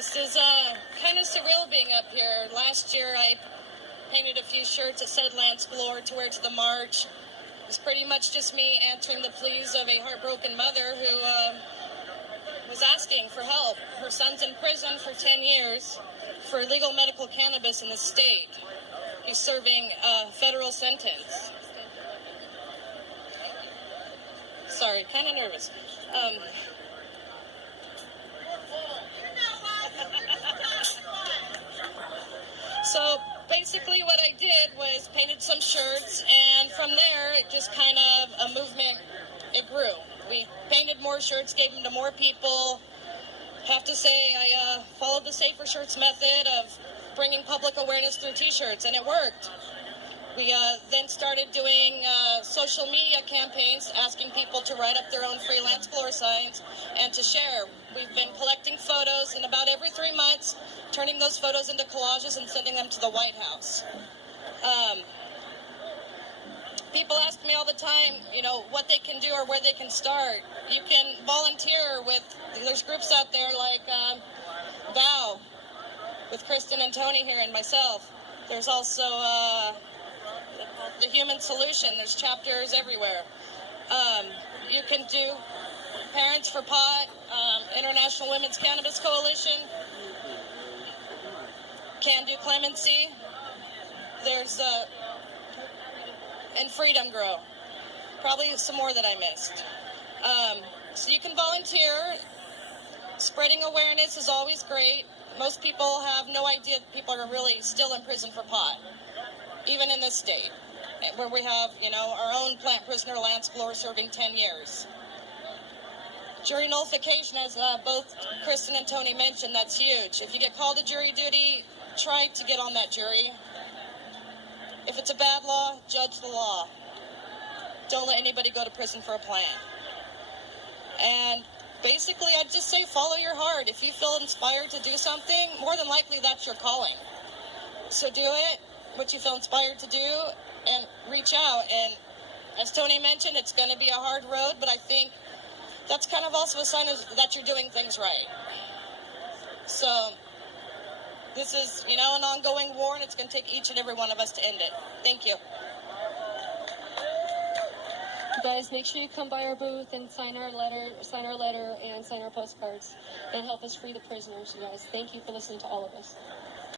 This is kind of surreal being up here. Last year I painted a few shirts that said Lance Galore to wear to the march. It was pretty much just me answering the pleas of a heartbroken mother who was asking for help. Her son's in prison for 10 years for illegal medical cannabis in the state. He's serving a federal sentence. Sorry, kind of nervous. So basically what I did was painted some shirts, and from there it just kind of a movement, it grew. We painted more shirts, gave them to more people. Have to say I followed the Safer Shirts method of bringing public awareness through t-shirts, and it worked. We then started doing social media campaigns, asking people to write up their own freelance floor signs and to share. We've been collecting photos, and about every 3 months, turning those photos into collages and sending them to the White House. People ask me all the time, what they can do or where they can start. You can volunteer with, there's groups out there like VOW with Kristen and Tony here and myself. There's also the Human Solution. There's chapters everywhere. You can do Parents for Pot, International Women's Cannabis Coalition, Can Do Clemency. There's and Freedom Grow. Probably some more that I missed. So you can volunteer. Spreading awareness is always great. Most people have no idea people are really still in prison for pot, even in this state, where we have, our own plant prisoner, Lance Galore, serving 10 years. Jury nullification, as both Kristen and Tony mentioned, that's huge. If you get called to jury duty, try to get on that jury. If it's a bad law, judge the law. Don't let anybody go to prison for a plant. And basically, I'd just say follow your heart. If you feel inspired to do something, more than likely that's your calling. So do it, what you feel inspired to do, and reach out. And as Tony mentioned, it's going to be a hard road, but I think that's kind of also a sign that you're doing things right. So this is, an ongoing war, and it's going to take each and every one of us to end it. Thank you. You guys, make sure you come by our booth and sign our letter, and sign our postcards, and help us free the prisoners, you guys. Thank you for listening to all of us.